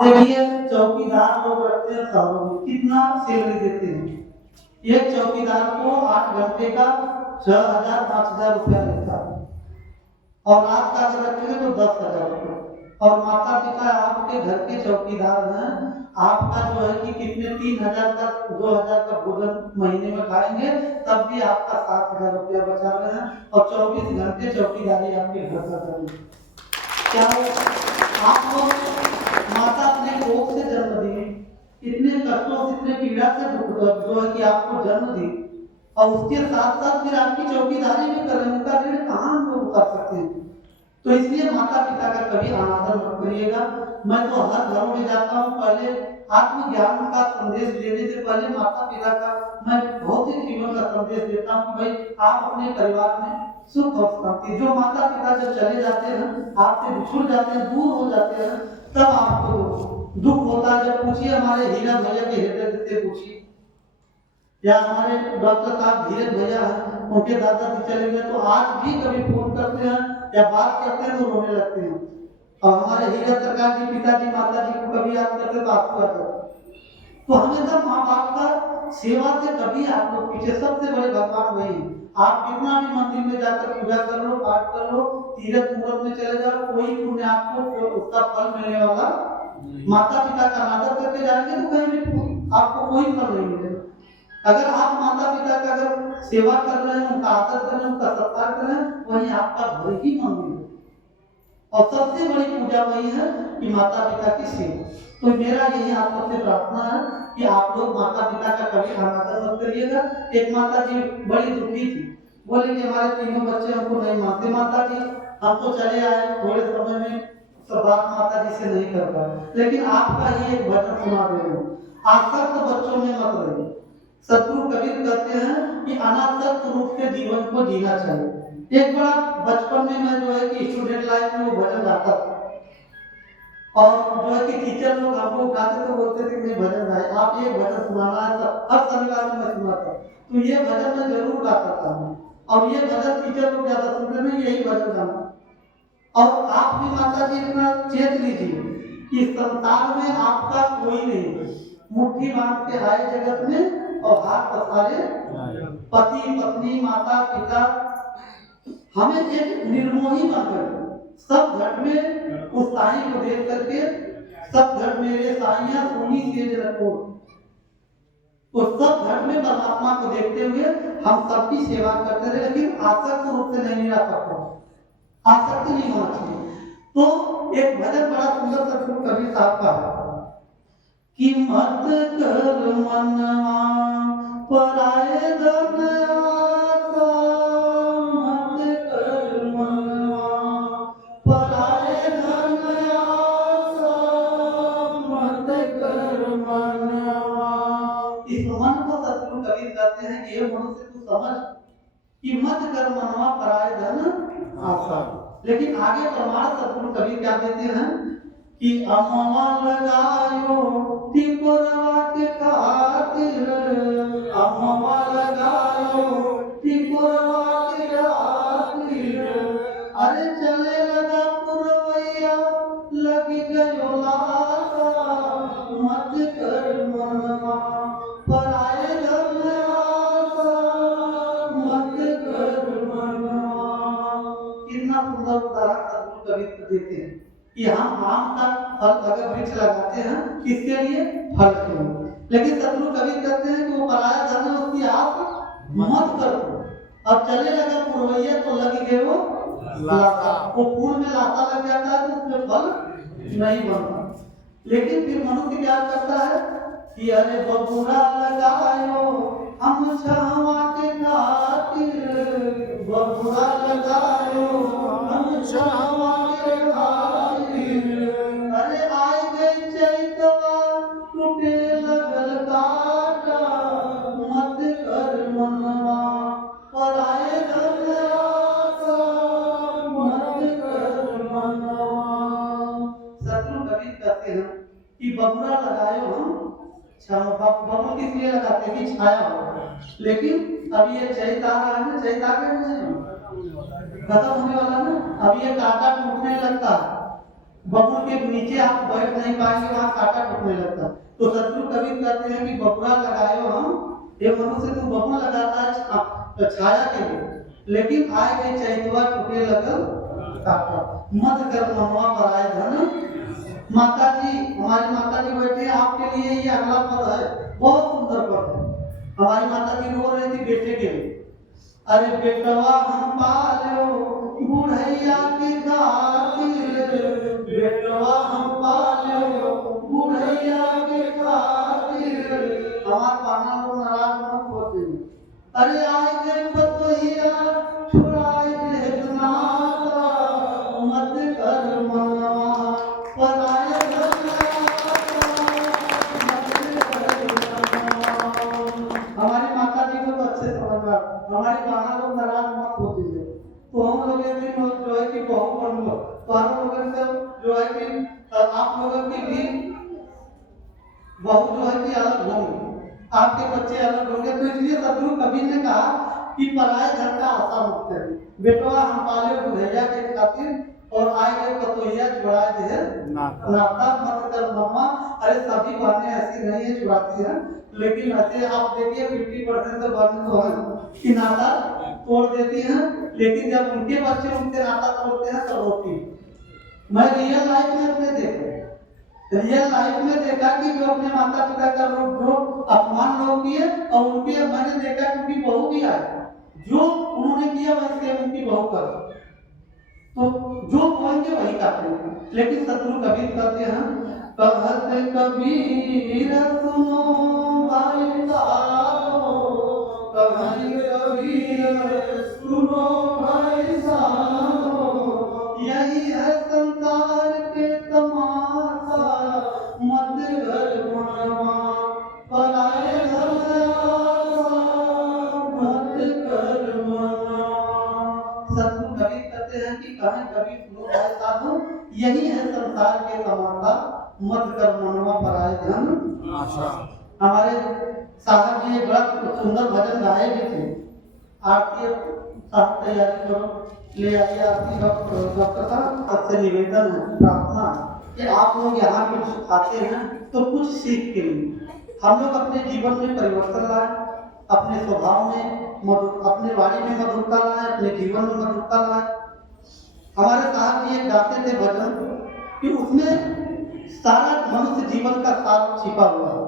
देखिए चौकीदार लोग रखते हैं शहरों में, कितना सैलरी देते हैं। एक चौकीदार को 8 घंटे का 6,000 5,000 रुपया लेता है और रात का अगर रखेंगे तो 10,000 रुपये। और माता पिता आपके घर के चौकीदार हैं, आपका जो है कि कितने 3,000 का 2,000 का भोजन महीने में खाएंगे, तब भी आपका 7,000 रुपया बचा रहे हैं और 24 घंटे चौकीदारी आपके घर का करेंगे। क्या आप लोग माता अपने कोख से जन्म दी, इतने कष्टों से इतने पीड़ा से जो है कि आपको जन्म दी, और उसके साथ साथ फिर आपकी चौकीदारी भी कर रहे हैं, उनका ऋण कहाँ हम लोग उतार सकते हैं। तो इसलिए माता पिता का कभी अनादर मत करिएगा। मैं तो हर घरों में जाता हूँ, पहले आत्मज्ञान का संदेश देने से पहले माता पिता का मैं भौतिक जीवन का संदेश देता हूँ कि भाई आप अपने परिवार में सुख और शांति। जो माता पिता जब चले जाते हैं, आपसे बिछुड़ जाते हैं, दूर हो जाते हैं, तब आपको दुख होता है। जब पूछिए हमारे हीरा भैया के हृदय से पूछिए, या हमारे डॉक्टर साहब धीरज भैया हैं, उनके दादाजी चले गए तो आज भी कभी फोन करते हैं या बात करते हैं तो रोने लगते हैं। और हमारे हीरा सरकार जी पिताजी माता जी को कभी याद करते तो आंसू आ जाते। तो हमेशा माँ बाप का सेवा से कभी आप लोग पीछे, सबसे बड़े भगवान वही हैं। आप कितना भी मंदिर में जाकर पूजा कर लो, पाठ कर लो, तीर्थ मुहूर्त में चले जाओ, कोई पुण्य आपको उसका फल मिलने वाला। माता पिता का अनादर करके जाएंगे तो कहीं भी आपको कोई फल नहीं मिलेगा। अगर आप माता पिता का अगर सेवा कर रहे हैं, उनका आदर कर रहे हैं, उनका सत्कार कर रहे हैं, वही आपका घर ही मंदिर है। और सबसे बड़ी पूजा वही है कि माता पिता की सेवा। तो मेरा यही आप सबसे प्रार्थना है कि आप लोग माता पिता का कभी अनादर मत करिएगा। एक माता जी बड़ी दुखी थी, बोले कि हमारे तीनों बच्चे हमको नहीं मानते, माता जी हम तो चले आए, थोड़े समय में सब बात माता जी से नहीं कर पाए, लेकिन आपका ही एक भजन सुना दे रहे हूँ, आसक्त बच्चों में मत रहिए। सतगुरु कबीर कहते हैं कि अनासक्त रूप से जीवन को जीना चाहिए। एक बार बचपन में मैं जो है कि स्टूडेंट लाइफ में वो भजन गाता था, और जो है कि टीचर लोग हमको उठाते तो बोलते थे कि भजन गाए, आप ये भजन सुनाना है। सब हर शनिवार में मैं सुनाता, तो ये भजन मैं जरूर गाता था। और ये भजन टीचर लोग ज्यादा सुनते नहीं, यही भजन गाना। और आप भी माता जी इतना चेत लीजिए कि संसार में आपका कोई नहीं, मुट्ठी बांध के आए जगत में और हाथ पसारे पति पत्नी माता पिता। हमें एक निर्मोही बनकर सब घर में उस साईं को देख करके, सब घर मेरे साईया सोनी सेज रखो, तो सब घर में परमात्मा को देखते हुए हम सबकी सेवा करते रहे, लेकिन आसक्त रूप से नहीं रह सकता, आसक्ति नहीं होना चाहिए। तो एक भजन बड़ा सुंदर सा कबीर साहब का है कि मत कर मनवा पराए धन आसा, मत कर मनवा पराए धन आसा, मत कर मनवा। इस मन को सतगुरु कबीर कहते हैं कि ये मनुष्य तू समझ कि मत कर मनवा पराए धन आसा। लेकिन आगे प्रमाण सतगुरु कबीर क्या देते हैं कि अमवा लगायो टिकोरवा के खातिर, अमवा लगायो टिकोरवा के खातिर, अरे चले लगा पुरवैया लगी गयो लागा, मत कर मनवा पराए धन आसा, मत कर मनवा। कितना सुंदर उदाहरण सतगुरु कबीर देते हैं कि हम आम का फल अगर वृक्ष लगाते हैं किसके लिए, फल के लिए, लेकिन सतगुरु कबीर कहते हैं कि वो पराया धन है उसकी आप मत करो। अब चले लगा पुरवैया तो लग गए वो लाता, वो फूल में लाता लग जाता है तो उसमें फल नहीं बनता। लेकिन फिर मनुष्य क्या करता है कि अरे बबूरा लगायो हम छावा के खातिर, बबूरा लगायो हम छावा के खातिर, अरे आए गए चैतवा टूटे लगल काटा, मत कर मनवा पराए धन आसा, मत कर मनवा। सतगुरु कबीर कहते हैं कि बबूरा लगायो हम छावा, बबूर किस लिए लगाते हैं कि छाया हो, लेकिन अभी ये चैत आ रहा है ना, चैत आ गया खत्म होने वाला ना, अब ये कांटा टूटने लगता है, बबूल के नीचे आप बैठ नहीं पाएंगे, वहां कांटा टूटने लगता। तो सतगुरु कबीर कहते हैं कि बबुरा लगायो हम, ये मनुष्य तू बबूल लगाता है छाया के लिए, लेकिन आए गए चैतवा टूटे लगल कांटा। मत कर मनवा बराए धन। माता जी, हमारी माता जी बैठे हैं, आपके लिए ये अगला पद है, बहुत सुंदर पद है। हमारी माता जी रो रही थी बेटे के लिए। अरे बेटवा हम पालो बुढ़ैया की खातिर, बेटवा हम पालो बुढ़ैया की खातिर। हमारे पाना लोग नाराज मत होते। अरे आए के पतोहिया छुड़ाए दे नाता, मत कर मनवा पराया हमारी माता जी को तो अच्छे समझदार, हमारी बहना लोग नाराज मत होती है। तो हम लोग एक दिन जो है कि बहू बन लो, तो हम लोगों से जो है कि आप लोगों की भी बहू जो है कि अलग होंगे, आपके बच्चे अलग होंगे। तो इसलिए सतगुरु कबीर ने कहा कि पराए घर का आशा मत करें, बेटवा हम पाले बुढ़ैया के खातिर, और आए गए पतोहिया छुड़ाए दे नाता, मत कर मम्मा। अरे सभी बहनें ऐसी नहीं है छुड़ाती हैं, लेकिन ऐसे आप देखिए 50% तो बहनें तो हैं कि नाता तोड़ देती हैं, लेकिन जब उनके बच्चे उनके नाता तोड़ते हैं तो रोती। मैं रियल लाइफ में अपने देखा कि जो अपने माता पिता का जो अपमान लोग किए, और उनके मैंने देखा कि उनकी बहू भी आई, जो उन्होंने किया वैसे उनकी बहू कर, तो जो बोलेंगे वही करते हैं। लेकिन सतगुरु कबीर कहते हैं, कहत कबीर सुनो भाई साधो, कहत कबीर सुनो भाई साधो, यही है संसार के तमाशा, मत घर मनवा पराए घर मत कर मनवा। सतगुरु कबीर कहते हैं कि कहें कबीर सुनो भाई साधु, यही है संसार के तमाशा, मत कर मनवा पराए धन आशा। हमारे साहब जी एक बड़ा सुंदर भजन गाए भी थे। आरती साहब तैयारी करो, ले आइए आरती डॉक्टर साहब। आपसे निवेदन है, प्रार्थना कि आप लोग यहाँ कुछ आते हैं तो कुछ सीख के लिए हम लोग अपने जीवन में परिवर्तन लाएं, अपने स्वभाव में अपने वाणी में मधुरता लाए, अपने जीवन में मधुरता लाए। हमारे साहब जी एक गाते थे भजन कि उसमें सारा मनुष्य जीवन का सार छिपा हुआ है।